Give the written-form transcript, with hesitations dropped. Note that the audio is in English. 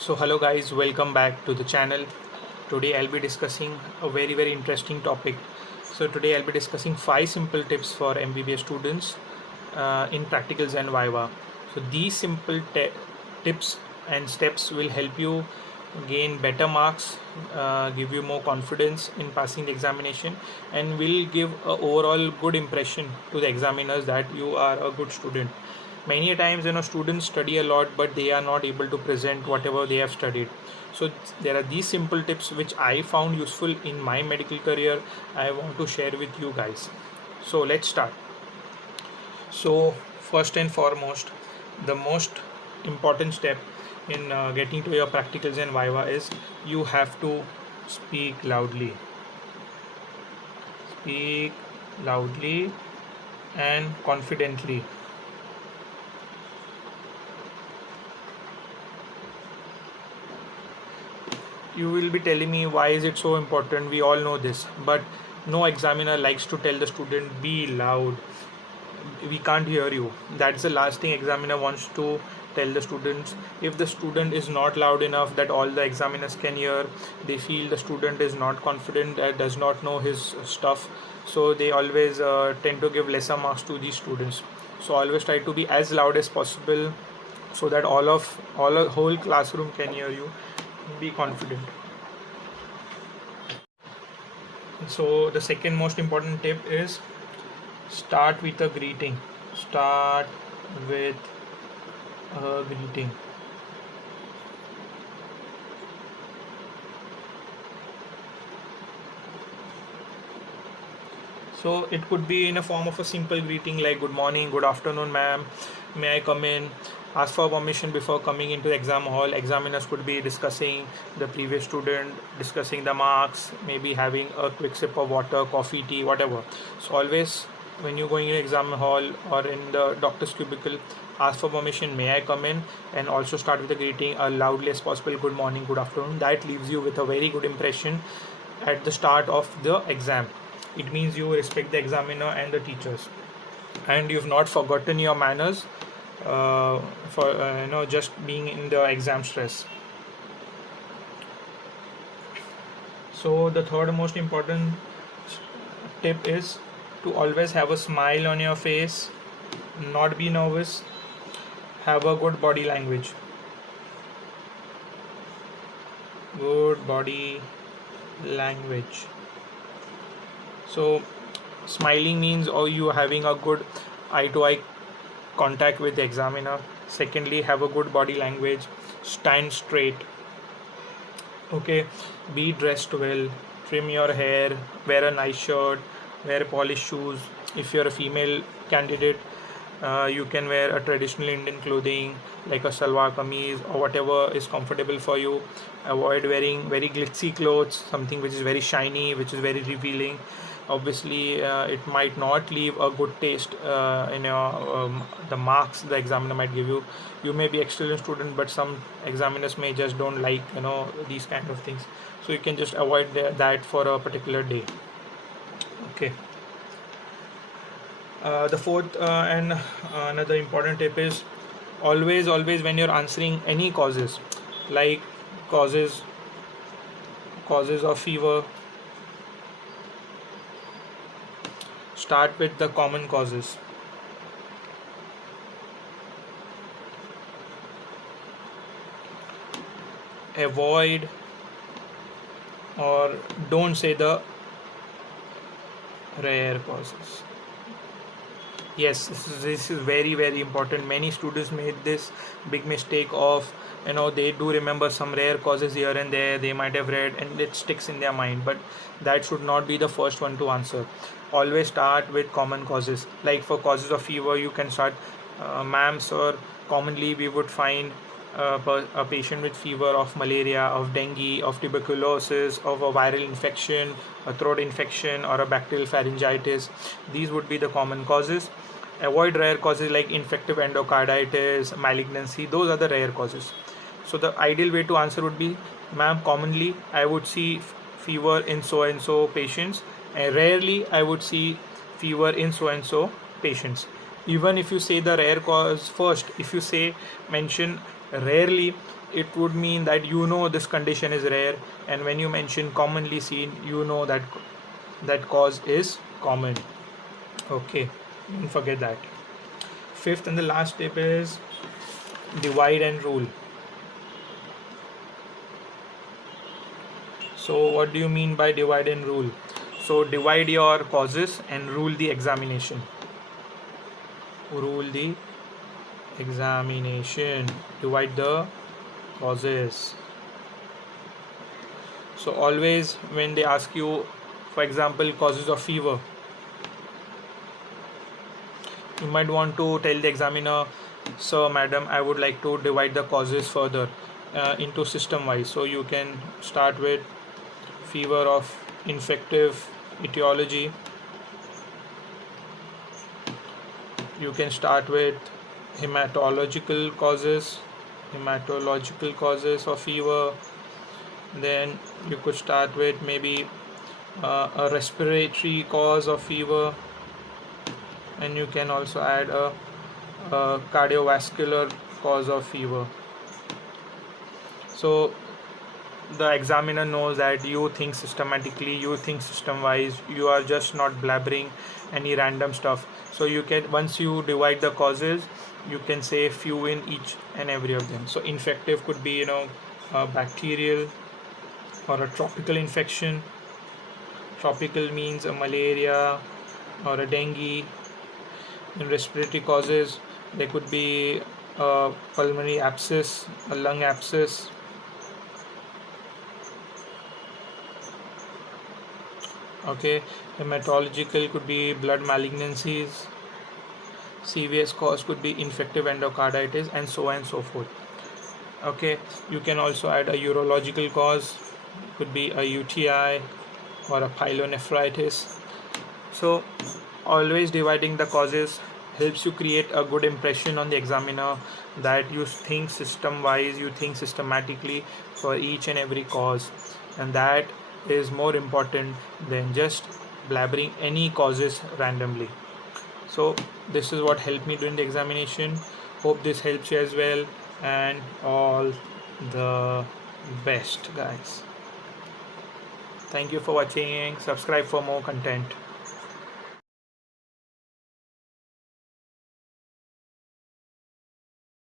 So hello guys, welcome back to the channel. Today I'll be discussing a very interesting topic. So today I'll be discussing 5 simple tips for MBBS students in practicals and Viva. So these simple tips and steps will help you gain better marks, give you more confidence in passing the examination, and will give a overall good impression to the examiners that you are a good student. Many times students study a lot but they are not able to present whatever they have studied. So there are these simple tips which I found useful in my medical career. I want to share with you guys. So let's start. So first and foremost, the most important step in getting to your practicals and Viva is you have to speak loudly. Speak loudly and confidently. You will be telling me, why is it so important? We all know this, but no examiner likes to tell the student be loud, we can't hear you. That's the last thing examiner wants to tell the students. If the student is not loud enough that all the examiners can hear, they feel the student is not confident, does not know his stuff, so they always tend to give lesser marks to these students. So always try to be as loud as possible so that all the whole classroom can hear you. Be confident. So the second most important tip is start with a greeting. Start with a greeting. So it could be in a form of a simple greeting like good morning, good afternoon ma'am, may I come in. Ask for permission before coming into the exam hall. Examiners could be discussing the previous student, discussing the marks, maybe having a quick sip of water, coffee, tea, whatever. So always when you're going in exam hall or in the doctor's cubicle, ask for permission, may I come in, and also start with the greeting as loudly as possible, good morning, good afternoon. That leaves you with a very good impression at the start of the exam. It means you respect the examiner and the teachers, and you've not forgotten your manners for just being in the exam stress. So the third most important tip is to always have a smile on your face, not be nervous, have a good body language. Good body language. So smiling means you having a good eye to eye contact with the examiner. Secondly, have a good body language, stand straight, okay, be dressed well, trim your hair, wear a nice shirt, wear polished shoes. If you're a female candidate, you can wear a traditional Indian clothing like a salwar kameez or whatever is comfortable for you. Avoid wearing very glitzy clothes, something which is very shiny, which is very revealing. Obviously it might not leave a good taste in your the marks the examiner might give you. You may be excellent student, but some examiners may just don't like these kind of things, so you can just avoid that for a particular day. Okay. The fourth and another important tip is always when you're answering any causes, like causes of fever, start with the common causes. Avoid or don't say the rare causes. Yes, this is very important. Many students made this big mistake of they do remember some rare causes here and there, they might have read and it sticks in their mind, but that should not be the first one to answer. Always start with common causes. Like for causes of fever, you can start ma'am, sir, commonly we would find a patient with fever of malaria, of dengue, of tuberculosis, of a viral infection, a throat infection, or a bacterial pharyngitis. These would be the common causes. Avoid rare causes like infective endocarditis, malignancy. Those are the rare causes. So the ideal way to answer would be, ma'am, commonly I would see fever in so and so patients, and rarely I would see fever in so and so patients. Even if you say the rare cause first, if you say mention Rarely, it would mean that you know this condition is rare, and when you mention commonly seen, you know that that cause is common. Okay, don't forget that. Fifth and the last tip is divide and rule. So what do you mean by divide and rule? So divide your causes and rule the examination. Rule the examination. Divide the causes. So always when they ask you, for example, causes of fever, you might want to tell the examiner, sir, madam, I would like to divide the causes further into system wise. So you can start with fever of infective etiology. You can start with hematological causes of fever. Then you could start with maybe a respiratory cause of fever, and you can also add a cardiovascular cause of fever. So the examiner knows that you think systematically, you think system wise, you are just not blabbering any random stuff. So you can, once you divide the causes, you can say few in each and every of them. So infective could be, a bacterial or a tropical infection. Tropical means a malaria or a dengue. In respiratory causes, there could be a pulmonary abscess, a lung abscess. Okay, hematological could be blood malignancies. CVS cause could be infective endocarditis, and so on and so forth. Okay, you can also add a urological cause, could be a UTI or a pyelonephritis. So always dividing the causes helps you create a good impression on the examiner that you think system wise, you think systematically for each and every cause, and that is more important than just blabbering any causes randomly. So this is what helped me during the examination. Hope this helps you as well, and all the best, guys. Thank you for watching. Subscribe for more content.